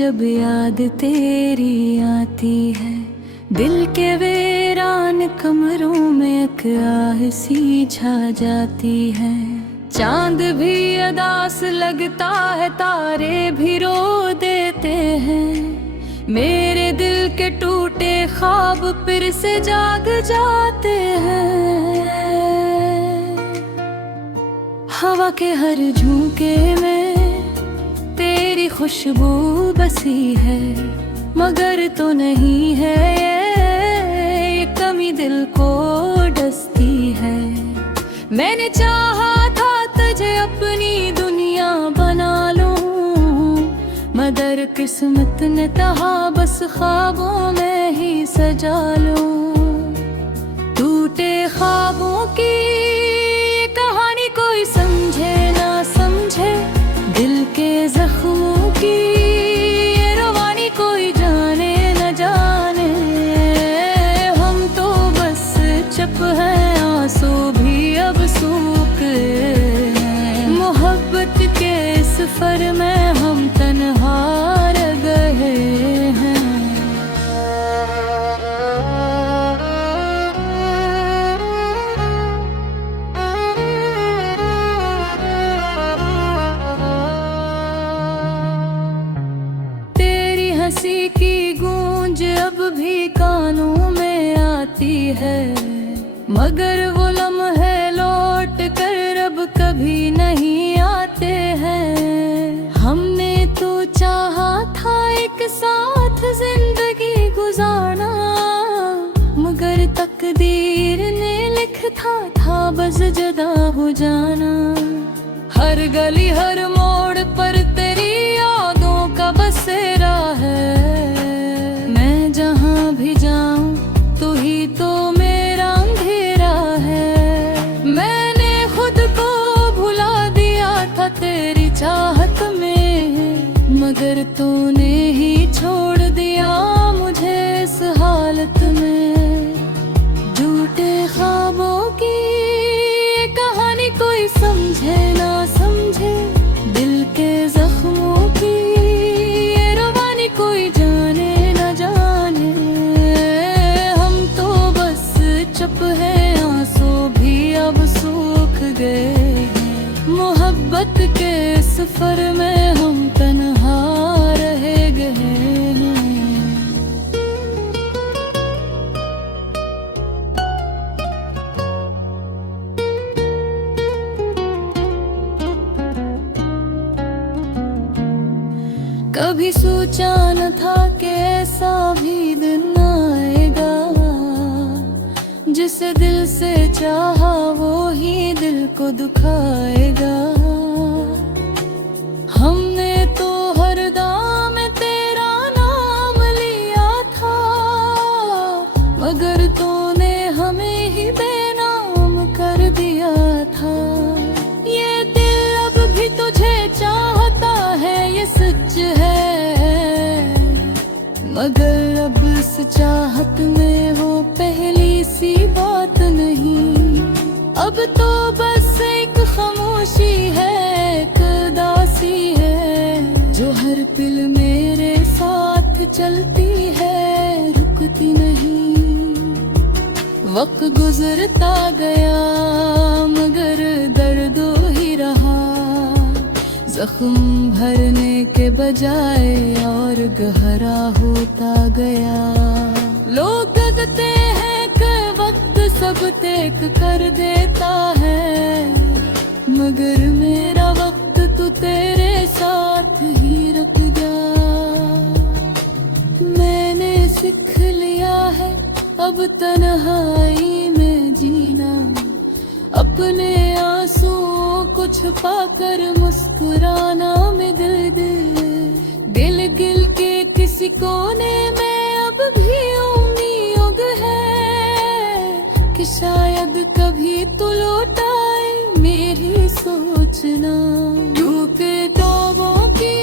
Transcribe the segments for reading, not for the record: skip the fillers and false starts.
जब याद तेरी आती है, दिल के वीरान कमरों में एक आह सी छा जाती है। चांद भी अदास लगता है, तारे भी रो देते हैं। मेरे दिल के टूटे ख्वाब फिर से जाग जाते हैं। हवा के हर झोंके में तेरी खुशबू बसी है, मगर तो नहीं है ये कमी दिल को डसती है। मैंने चाहा था तुझे अपनी दुनिया बना लूं, मगर किस्मत ने कहा बस ख्वाबों में ही सजा लूं। टूटे ख्वाबों की कहानी कोई समझे ना समझे, दिल के जख्मों की ये रवानी कोई जाने न जाने। हम तो बस चुप हैं, आंसू भी अब सूख हैं। मोहब्बत के सफर में हम तन्हा रह गए हैं। हंसी की गूंज अब भी कानों में आती है, मगर वो लम्हे लौट कर अब कभी नहीं आते हैं। हमने तो चाहा था एक साथ जिंदगी गुजारना, मगर तकदीर ने लिखा था बस जुदा हो जाना। हर गली हर मोड़ पर तेरी यादों का बसेरा है। मैं जहाँ भी जाऊं तू ही तो मेरा अंधेरा है। मैंने खुद को भुला दिया था तेरी चाहत में, मगर तूने ही छोड़ दिया मुझे इस हालत में। झूठे ख्वाबों की कहानी कोई समझे ना समझे, दिल के जख्मों की ये रवानी कोई जाने न जाने। हम तो बस चुप हैं, आंसू भी अब सूख गए। मोहब्बत के सफर में हम तन्हा रह गए हैं। कभी सोचा न था कि ऐसा भी दिन आएगा, जिसे दिल से चाहा वो ही दिल को दुखाएगा। हमने तो हर दाम में तेरा नाम लिया था, मगर तूने हमें ही बेनाम कर दिया था। ये दिल अब भी तुझे चाहता है, ये सच है, मगर अब इस चाहत में वो पहली सी बात नहीं। अब तो बस एक खामोशी है, एक उदासी है, जो हर पल मेरे साथ चलती है, रुकती नहीं। वक्त गुजरता गया मगर दर्द ही रहा, जख्म भरने के बजाय और गहरा होता गया। लोग कहते हैं कि वक्त सब तय कर देता है, मगर मेरा वक्त तो तेरे साथ ही रुक गया। मैंने सीख लिया है अब तन्हाई में जीना, अपने आंसुओं को छुपा कर मुस्कुराना। में दिल गिल के किसी कोने में अब भी उम्मीद है कि शायद कभी तो लौट आए मेरी सोचना। टूटे ख्वाबों की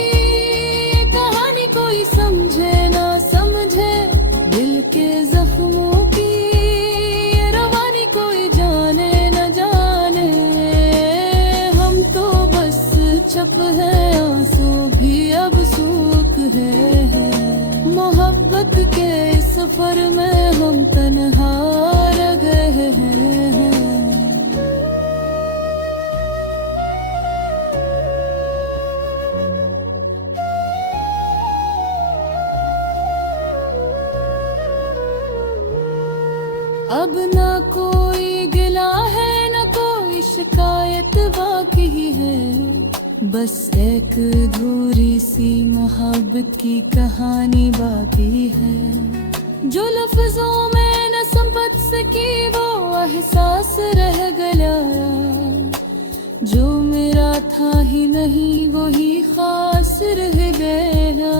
कहानी कोई समझे ना समझे, दिल के जख्मों की रवानी कोई जाने न जाने। हम तो बस चुप हैं, आंसू भी अब सूख है। सफर में हम तन्हा रह गए हैं। अब ना कोई गिला है न कोई शिकायत बाकी है, बस एक अधूरी सी मोहब्बत की कहानी बाकी है। जो लफ्जों में न संपत सकी वो एहसास रह गया, जो मेरा था ही नहीं वो ही खास रह गया।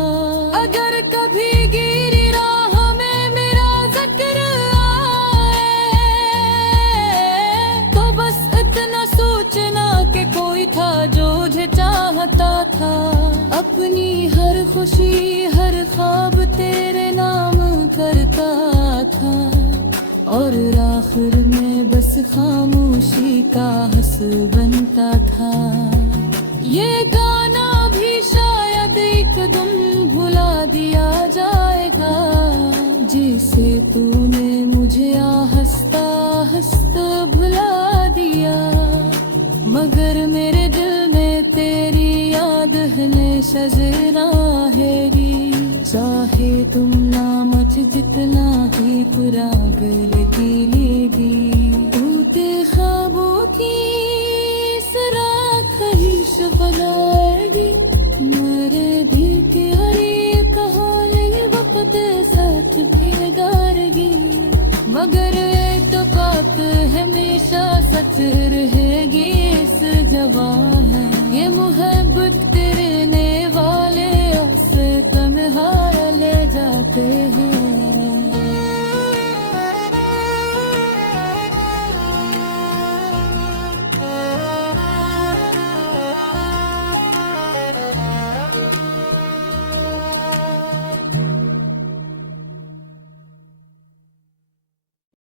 अगर कभी गिरी राह में मेरा जिक्र था जो मुझे चाहता था। अपनी हर खुशी हर ख्वाब तेरे नाम करता था, और आखिर में बस खामोशी का हंस बनता था। ये गाना भी शायद एक दिन भुला दिया जाएगा, जिसे तूने मुझे हंसता हंसता भुला दिया। मगर मेरे दिल में तेरी याद हमेशा ज़रा रहेगी, चाहे तुम ना मुझे जितना ही पुराग लगी। टूटे ख्वाबों की सराख ख्वाहिश बनाएगी, मेरे दिल की हर एक कहानी वक्त साथ भीगारेगी। मगर एक तो बात हमेशा सच रहेगी, इस जवान है ये मोहब्बत।